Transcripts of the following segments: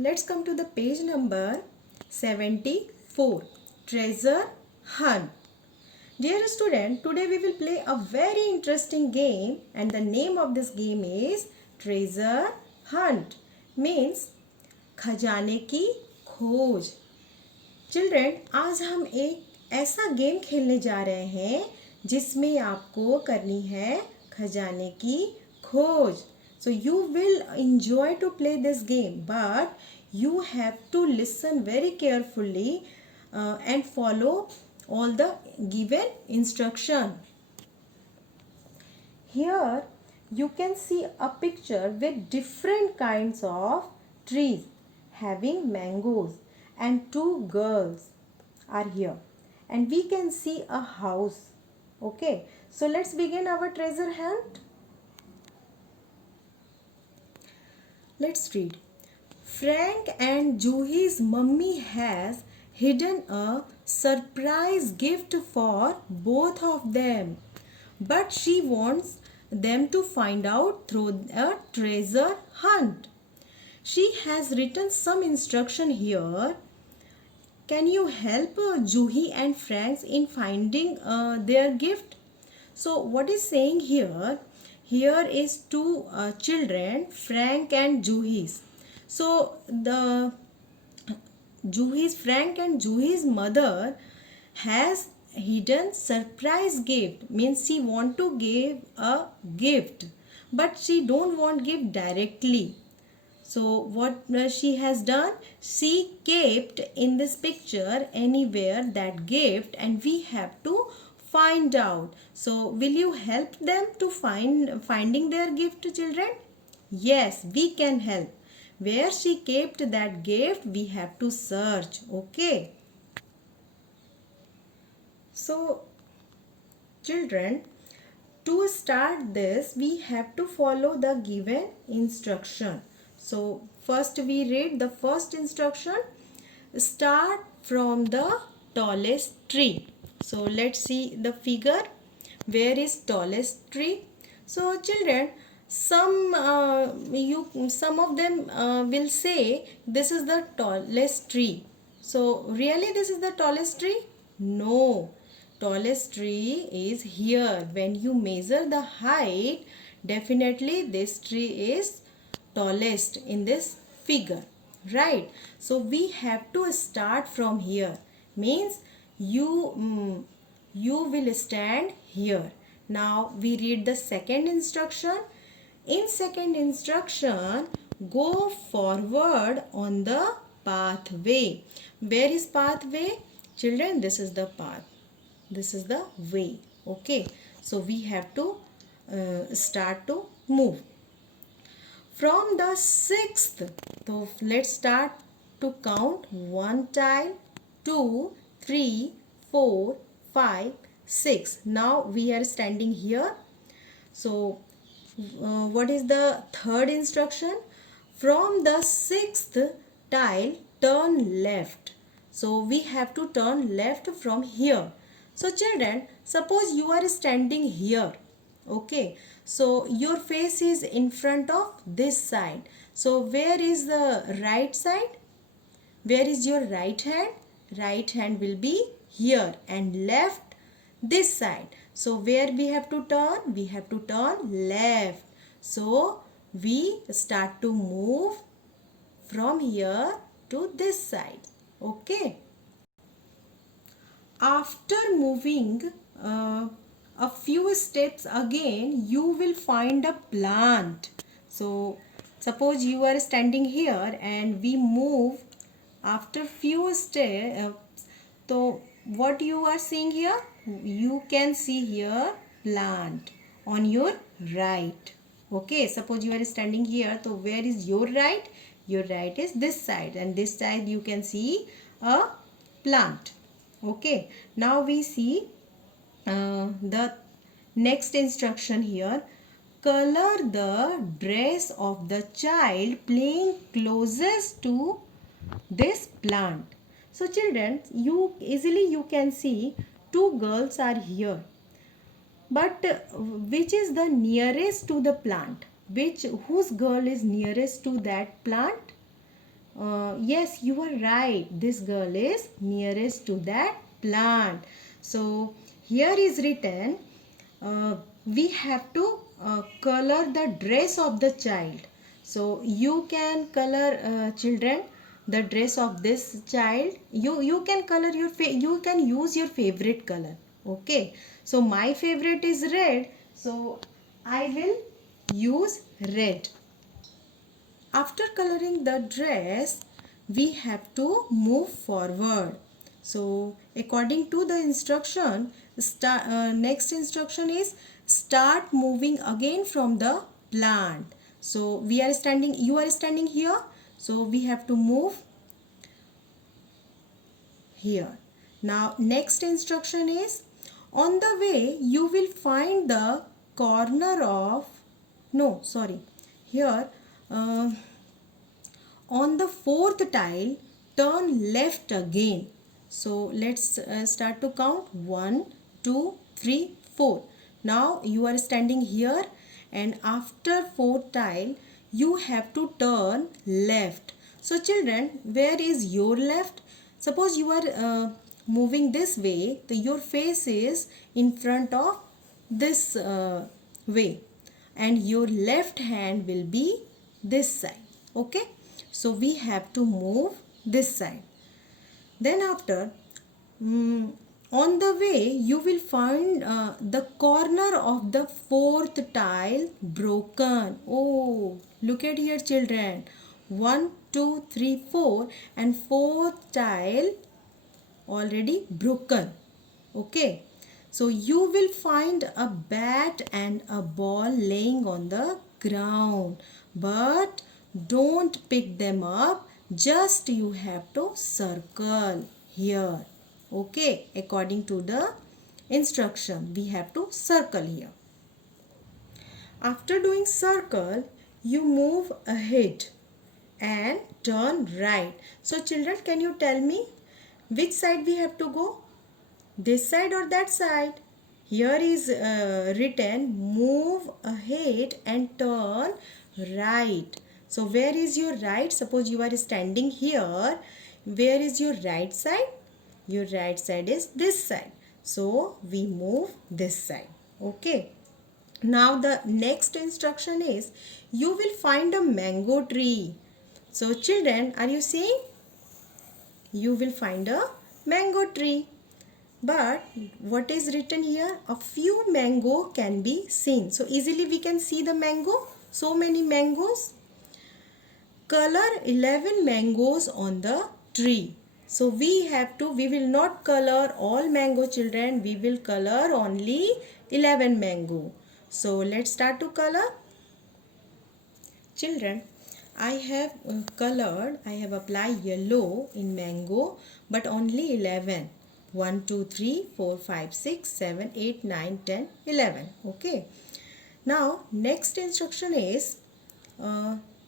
Let's come to the page number 74. Treasure Hunt. Dear student, today we will play a very interesting game and the name of this game is Treasure Hunt. Means खजाने की खोज. Children, आज हम एक ऐसा game खेलने जा रहे हैं जिसमें आपको करनी है खजाने की खोज. So you will enjoy to play this game, but you have to listen very carefully and follow all the given instruction. Here you can see a picture with different kinds of trees having mangoes, and two girls are here, and we can see a house. Okay, so let's begin our treasure hunt. Let's read. Frank and Juhi's mummy has hidden a surprise gift for both of them, but she wants them to find out through a treasure hunt. She has written some instruction here. Can you help Juhi and Frank in finding their gift? So what is saying here? Here is two children, Frank and Juhi's. So the Frank and Juhi's mother has hidden surprise gift. Means she want to give a gift, but she don't want gift directly. So what she has done, she kept in this picture anywhere that gift, and we have to find out. So will you help them to finding their gift, children? Yes, we can help. Where she kept that gift, we have to search. Okay. So children, to start this, we have to follow the given instruction. So first we read the first instruction. Start from the tallest tree. So let's see the figure. Where is tallest tree? So children, some of them will say this is the tallest tree. So really this is the tallest tree? No. Tallest tree is here. When you measure the height, definitely this tree is tallest in this figure, right? So we have to start from here. Means you will stand here. Now we read the second instruction. In second instruction, go forward on the pathway. Where is pathway? Children, this is the path. This is the way. Okay, so we have to start to move from the sixth. So let's start to count. 1 tile, 2, 3, 4, 5, 6. Now we are standing here. So what is the third instruction? From the sixth tile, turn left. So we have to turn left from here. So children, suppose you are standing here. Okay, so your face is in front of this side. So where is the right side? Where is your right hand? Right hand will be here, and left this side. So where we have to turn? We have to turn left. So we start to move from here to this side. Okay. After moving a few steps again, you will find a plant. So suppose you are standing here and we move after few steps. So what you are seeing here? You can see here plant on your right. Okay, suppose you are standing here. So where is your right? Your right is this side, and this side you can see a plant. Okay, now we see the next instruction here. Color the dress of the child playing closest to this plant. So children, you can see two girls are here, but which is the nearest to the plant? Whose girl is nearest to that plant? Yes, you are right. This girl is nearest to that plant. So here is written, we have to color the dress of the child. So you can color, children, the dress of this child. You can color your you can use your favorite color. Okay. So my favorite is red. So I will use red. After coloring the dress, we have to move forward. So according to the instruction, next instruction is start moving again from the plant. So we are standing, you are standing here, so we have to move here. Now next instruction is, on the way you will find the corner of, no sorry, here on the fourth tile, turn left again. So let's start to count. 1, 2, 3, 4. Now you are standing here, and after fourth tile you have to turn left. So children, where is your left? Suppose you are moving this way, so your face is in front of this way, and your left hand will be this side. Okay, so we have to move this side. Then after, on the way you will find the corner of the fourth tile broken. Oh, look at here children, 1, 2, 3, 4, and fourth tile already broken. Okay, so you will find a bat and a ball laying on the ground, but don't pick them up, just you have to circle here. Okay, according to the instruction we have to circle here. After doing circle, you move ahead and turn right. So children, can you tell me which side we have to go? This side or that side? Here is written, move ahead and turn right. So where is your right? Suppose you are standing here. Where is your right side? Your right side is this side. So we move this side. Okay. Now the next instruction is, you will find a mango tree. So children, are you seeing? You will find a mango tree. But what is written here? A few mango can be seen. So easily we can see the mango. So many mangoes. Color 11 mangoes on the tree. So we will not color all mango children. We will color only 11 mango. So let's start to color. Children, I have I have applied yellow in mango, but only 11. 1, 2, 3, 4, 5, 6, 7, 8, 9, 10, 11. Okay. Now, next instruction is,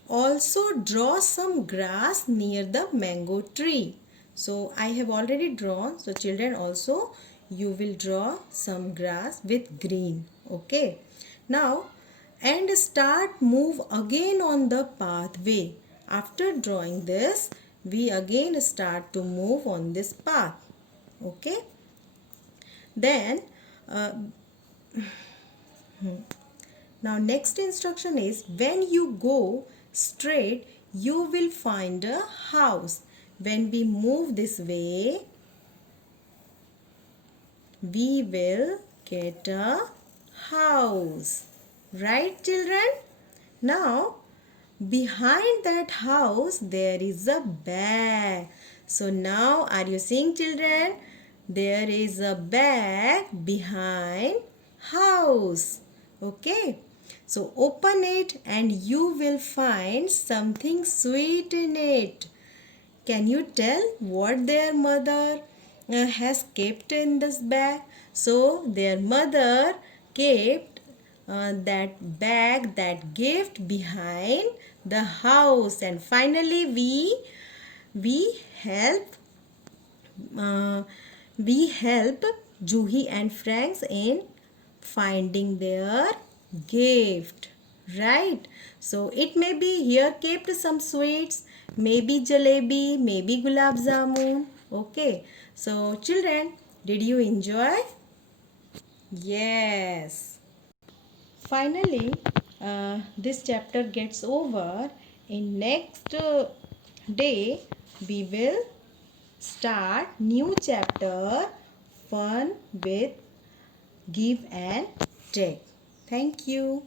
also draw some grass near the mango tree. So, I have already drawn. So, children also, you will draw some grass with green. Okay. Now, and start move again on the pathway. After drawing this, we again start to move on this path. Okay. Then now next instruction is, when you go straight you will find a house. When we move this way, we will get a house. Right children? Now behind that house there is a bag. So now are you seeing children? There is a bag behind house. Okay. So open it and you will find something sweet in it. Can you tell what their mother has kept in this bag? So their mother kept that bag, that gift behind the house, and finally we help Juhi and Franks in finding their gift. right? So it may be here kept some sweets, maybe jalebi, maybe gulab jamun. Okay, so children, did you enjoy? Yes. Finally, this chapter gets over. In next day we will start new chapter, fun with give and take. Thank you.